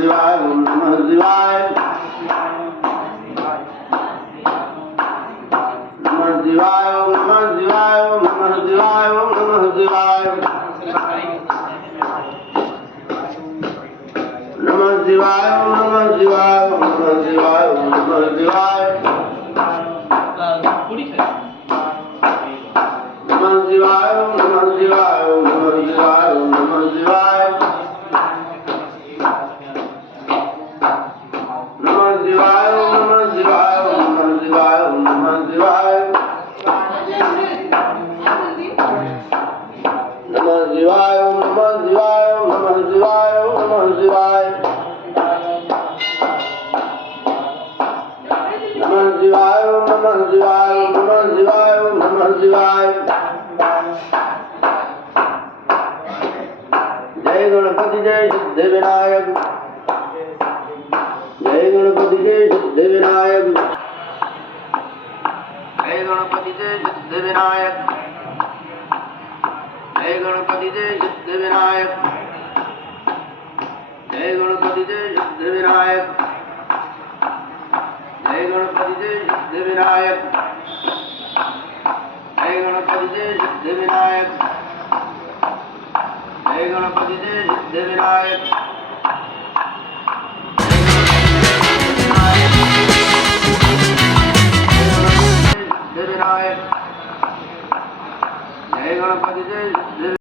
शिवाय ओम नमः शिवाय नमः शिवाय ओम नमः शिवाय ओम नमः शिवाय ओम नमः शिवाय नमः शिवाय ओम नमः शिवाय ओम नमः शिवाय ओम नमः शिवाय नमः शिवाय ओम नमः शिवाय ओम नमः शिवाय ओम नमः शिवाय नमः शिवाय ओम नमः शिवाय ओम नमः शिवाय ओम नमः शिवाय नमः शिवाय ओम नमः शिवाय ओम नमः शिवाय ओम नमः शिवाय नमः शिवाय ओम नमः शिवाय ओम नमः शिवाय ओम नमः शिवाय जय गणपति जय सिद्ध विनायक जय गणपति जय सिद्ध विनायक जय गणपति जय सिद्ध विनायक जय गणपति जय सिद्ध विनायक जय गणपति जय सिद्ध विनायक जय गणपति जय सिद्ध विनायक जय गणपति जय सिद्ध विनायक जय गणपति जय सिद्ध विनायक जय गणपति जय